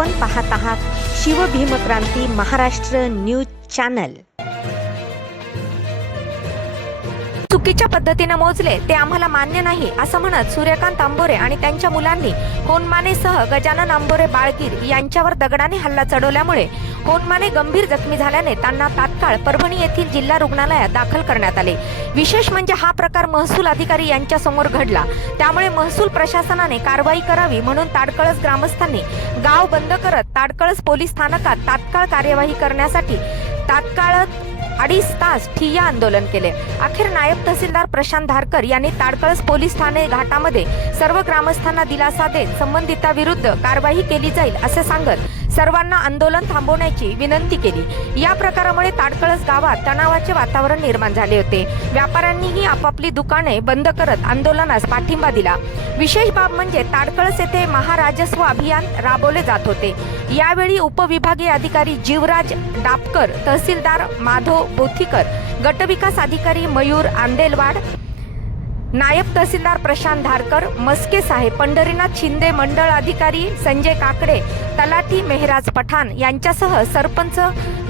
आपण पाहत आहात शिवभीमक्रांती महाराष्ट्र न्यूज चॅनल। चुकीच्या पद्धतीने मोजले ते आम्हाला मान्य नाही असं म्हणत सूर्यकांत आंबोरे आणि त्यांच्या मुलांनी होनमानेसह गजानन आंबोरे बाळगीर यांच्यावर दगडाने हल्ला चढवल्यामुळे होनमाने गंभीर जखमी झाल्याने त्यांना तात्काळ परभणी येथील जिल्हा रुग्णालयात दाखल करण्यात आले। विशेष म्हणजे हा प्रकार महसूल अधिकारी यांच्या समोर घडला, त्यामुळे महसूल प्रशासनाने कारवाई करावी म्हणून ताडकळस ग्रामस्थांनी गाव बंद करत ताडकळस पोलीस स्थानकात तात्काळ कार्यवाही करण्यासाठी तात्काळ 2.5 तास ठिय्या आंदोलन केले। अखेर नायब तहसीलदार प्रशांत धारकर यांनी ताडकळस पोलीस ठाणे घाटामध्ये सर्व ग्रामस्थांना दिलासा देत संबंधितांविरुद्ध कारवाई केली जाईल असे सांगत सर्वांना आंदोलन थांबवण्याची विनंती केली। या प्रकारामुळे ताडकळस गावात तणावाचे वातावरण निर्माण झाले होते। व्यापाऱ्यांनीही आपापली दुकाने बंद करत आंदोलनास पाठिंबा दिला। विशेष बाब म्हणजे ताडकळस येथे महाराजस्व अभियान राबवले जात होते। यावेळी उपविभागीय अधिकारी जीवराज डापकर, तहसीलदार माधव बोथीकर, गटविकास अधिकारी मयूर आंदेलवाड, नायब तहसीलदार प्रशांत धारकर, मस्के साहेब, पंढरीनाथ शिंदे, मंडळ अधिकारी संजय काकडे, तलाठी मेहराज पठाण यांच्यासह सरपंच,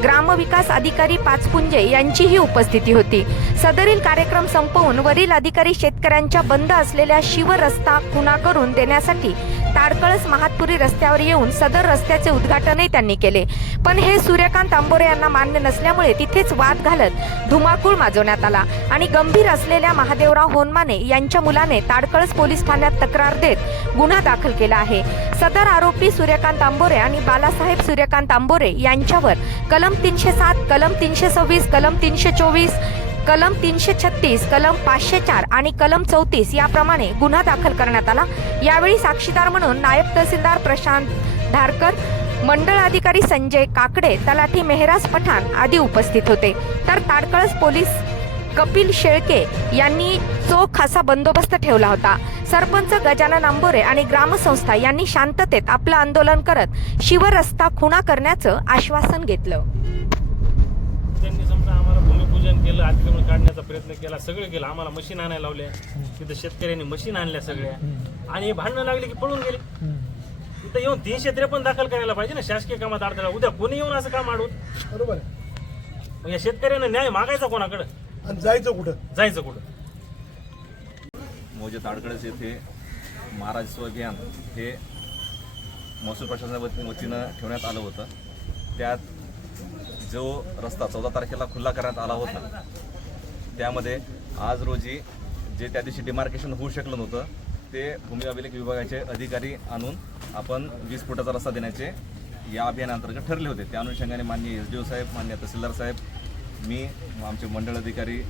ग्रामविकास अधिकारी पाचपुंजे यांचीही उपस्थिती होती। सदरील कार्यक्रम संपवून वरील अधिकारी शेतकऱ्यांच्या बंद असलेल्या शिव रस्ता खुणा करून देण्यासाठी ताडकळस महातपुरी रस्त्यावर येऊन सदर रस्त्याचे उद्घाटनही त्यांनी केले, पण हे सूर्यकांत आंबोरे यांना मान्य नसल्यामुळे तिथेच वाद घालत धुमाकूळ माजवण्यात आला आणि गंभीर असलेल्या महादेवराव होनमाने यांच्या मुलाने ताडकळस पोलीस ठाण्यात तक्रार देत गुन्हा दाखल केला आहे। सदर आरोपी सूर्यकांत आंबोरे आणि बालासाहेब सूर्यकांत आंबोरे यांच्यावर कलम 307, कलम 326, कलम 324, कलम 336, कलम 504 आणि कलम 34 याप्रमाणे गुन्हा दाखल करण्यात आला। यावेळी साक्षीदार म्हणून नायब तहसीलदार प्रशांत धारकर, मंडळ अधिकारी संजय काकडे, तलाठी मेहराज पठाण आदी उपस्थित होते। तर ताडकळस पोलीस कपिल शेळके यांनी चोख असा बंदोबस्त ठेवला होता। सरपंच गजानन आंबोरे आणि ग्रामसंस्था यांनी शांततेत आपलं आंदोलन करत शिवरस्ता खुणा करण्याचं आश्वासन घेतलं। त्यांनी समजा आम्हाला भूमिपूजन केलं, अतिक्रमण काढण्याचा प्रयत्न केला, सगळं केलं, आम्हाला मशीन आणायला लावल्या, तिथं शेतकऱ्यांनी मशीन आणल्या सगळ्या आणि भांडणं लागली की पळून गेले। तिथं येऊन 353 दाखल करायला पाहिजे ना शासकीय कामात अडथळा। उद्या कोणी येऊन असं काम अडवून, बरोबर मग या शेतकऱ्यांना न्याय मागायचा कोणाकडे आणि जायचं कुठं? मौजे ताडकळस येथे महाराजस्व अभियान हे महसूल प्रशासनाच्या वतीनं ठेवण्यात आलं होतं। त्यात जो रस्ता 14 तारखेला खुला करण्यात आला होता, त्यामध्ये आज रोजी जे त्या दिवशी डिमार्केशन होऊ शकलं नव्हतं ते भूमी अभिलेख विभागाचे अधिकारी आणून आपण 20 फुटाचा रस्ता देण्याचे या अभियानांतर्गत ठरले होते। त्या अनुषंगाने माननीय SDO साहेब, माननीय तहसीलदार साहेब, मी, आमचे मंडळ अधिकारी,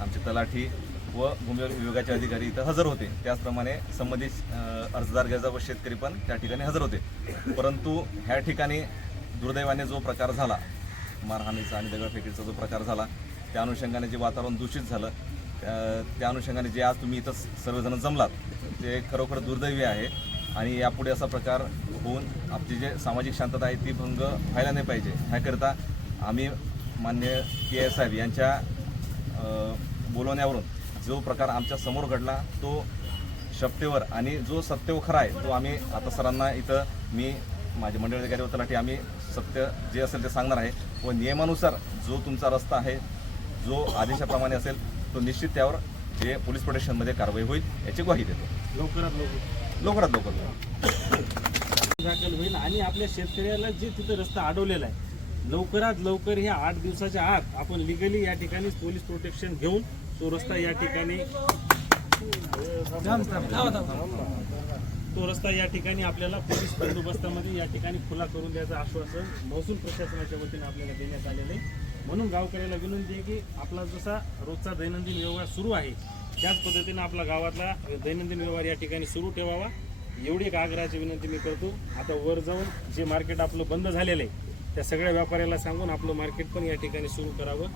आमचे तलाठी व भूमी विभागाचे अधिकारी इथं हजर होते। त्याचप्रमाणे संबंधित अर्जदार गरजा व शेतकरी पण त्या ठिकाणी हजर होते। परंतु ह्या ठिकाणी दुर्दैवाने जो प्रकार झाला, मारहाणीचा आणि दगडफेकीचा जो प्रकार झाला, त्या अनुषंगाने जे वातावरण दूषित झालं, त्या अनुषंगाने जे आज तुम्ही इथं सर्वजण जमलात ते खरोखर दुर्दैवी आहे आणि यापुढे असा प्रकार होऊन आपली जे सामाजिक शांतता आहे ती भंग व्हायला नाही पाहिजे। ह्याकरिता आम्ही मान्य PI साहेब यांच्या बोलवण्यावरून जो प्रकार आमच्या समोर घडला तो शपथेवर आणि जो सत्य व खरा आहे तो आम्ही आता सरांना इथं मी, माझे मंडळ अधिकारी व तलाठी आम्ही सत्य जे असेल ते सांगणार आहे व नियमानुसार जो तुमचा रस्ता आहे जो आदेशाप्रमाणे असेल तो निश्चित त्यावर जे पोलीस प्रोटेक्शनमध्ये कारवाई होईल याची ग्वाही देतो। लवकरात लवकर दाखल होईल आणि आपल्या शेतकऱ्याला जे तिथं रस्ता अडवलेला आहे लवकरात लवकर ह्या 8 दिवसाच्या आत आपण लिगली या ठिकाणी पोलीस प्रोटेक्शन घेऊन तो रस्ता या ठिकाणी आपल्याला पोलीस बंदोबस्तामध्ये या ठिकाणी खुला करून द्यायचं आश्वासन महसूल प्रशासनाच्या वतीने आपल्याला देण्यात आलेलं आहे। म्हणून गावकऱ्याला विनंती आहे की आपला जसा रोजचा दैनंदिन व्यवहार सुरू आहे त्याच पद्धतीने आपला गावातला दैनंदिन व्यवहार या ठिकाणी सुरू ठेवावा, एवढी एक आग्रहाची विनंती मी करतो। आता वर जाऊन जे मार्केट आपलं बंद झालेलं आहे त्या सगळ्या व्यापाऱ्याला सांगून आपलं मार्केट पण या ठिकाणी सुरू करावं।